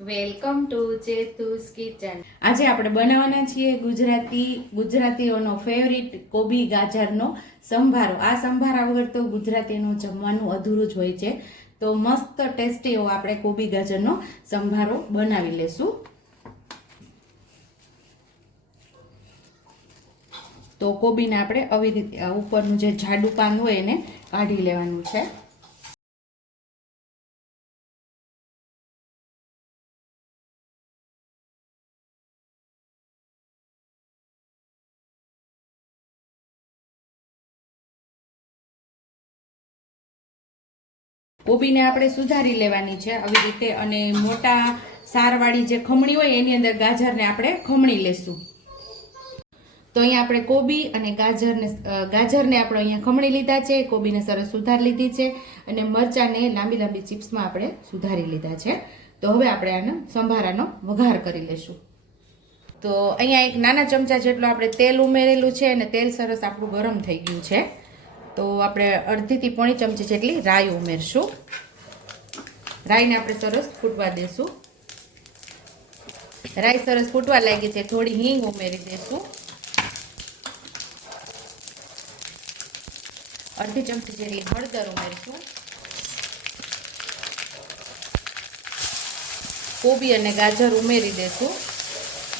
Welcome to ચેતુસ kitchen. આજે આપણે બનાવવાના છીએ ગુજરાતી, ગુજરાતીઓનો ફેવરિટ કોબી ગાજરનો સંભારો. આ સંભારા વગર તો ગુજરાતીનું જમવાનું અધૂરું જ હોય છે. તો મસ્ત ટેસ્ટી એવો આપણે કોબી ગાજરનો સંભારો બનાવી લેશું. તો કોબીને આપણે આવી રીતે ઉપરનું જે જાડું પાન હોય એને કાઢી લેવાનું છે. કોબીને આપણે સુધારી લેવાની છે આવી રીતે અને મોટા સારવાળી જે ખમણી હોય એની અંદર ગાજરને આપણે ખમણી લેશું. તો અહીંયા આપણે કોબી અને ગાજરને ગાજરને આપણે અહીંયા ખમણી લીધા છે, કોબીને સરસ સુધારી લીધી છે અને મરચાંને લાંબી લાંબી ચિપ્સમાં આપણે સુધારી લીધા છે. તો હવે આપણે આનો સંભારાનો વઘાર કરી લેશું. તો અહીંયા એક નાના ચમચા જેટલું આપણે તેલ ઉમેરેલું છે અને તેલ સરસ આપણું ગરમ થઈ ગયું છે. તો આપણે અડધીથી પોણી ચમચી જેટલી રાઈ ઉમેરશું. રાઈને આપણે સરસ ફૂટવા દઈશું રાઈ સરસ ફૂટવા લાગી છે, થોડી હિંગ ઉમેરી દઈશું અડધી ચમચી જેટલી હળદર ઉમેરીશું. કોબી અને ગાજર ઉમેરી દઈશું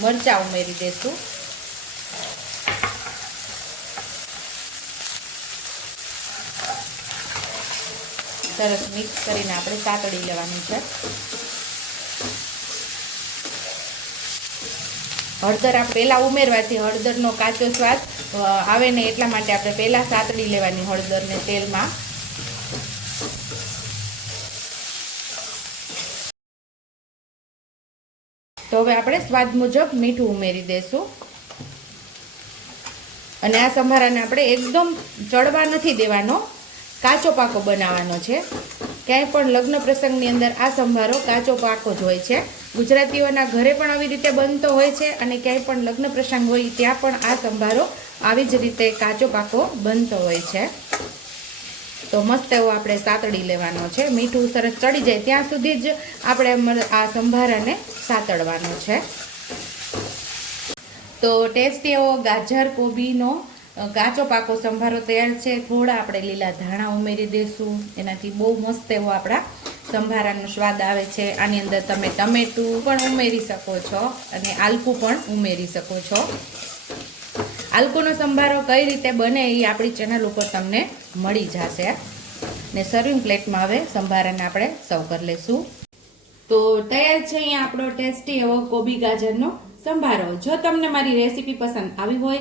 મરચાં ઉમેરી દેશું. સરસ મિક્સ કરીને આપણે સાતળી લેવાની છે. હળદર આપણે પહેલાં ઉમેરવાથી હળદરનો કાચો સ્વાદ આવે ને એટલા માટે આપણે પહેલાં સાતડી લેવાની હળદરને તેલમાં. તો હવે આપણે સ્વાદ મુજબ મીઠું ઉમેરી દઈશું અને આ સંભારાને આપણે એકદમ ચડવા નથી દેવાનો. કાચો પાકો બનાવવાનો છે. ક્યાંય પણ લગ્ન પ્રસંગની અંદર આ સંભારો કાચો પાકો જ હોય છે. ગુજરાતીઓના ઘરે પણ આવી રીતે બનતો હોય છે અને ક્યાંય પણ લગ્ન પ્રસંગ હોય ત્યાં પણ આ સંભારો આવી જ રીતે કાચો પાકો બનતો હોય છે. તો મસ્ત એવો આપણે સાતડી લેવાનો છે. મીઠું સરસ ચડી જાય ત્યાં સુધી જ આપણે આ સંભારાને સાતડવાનો છે. તો ટેસ્ટી એવો ગાજર કોબીનો કાચો પાકો સંભારો તૈયાર છે. થોડા આપણે લીલા ધાણા ઉમેરી દઈશું એનાથી બહુ મસ્ત એવો આપણા સંભારાનો સ્વાદ આવે છે. આની અંદર તમે ટમેટું પણ ઉમેરી શકો છો અને આલકું પણ ઉમેરી શકો છો. આલકુનો સંભારો કઈ રીતે બને એ આપણી ચેનલ ઉપર તમને મળી જશે. ને સર્વિંગ પ્લેટમાં હવે સંભારાને આપણે સર્વ કરી લઈશું તો તૈયાર છે અહીંયા આપણો ટેસ્ટી એવો કોબી ગાજરનો સંભારો. જો તમને મારી રેસીપી પસંદ આવી હોય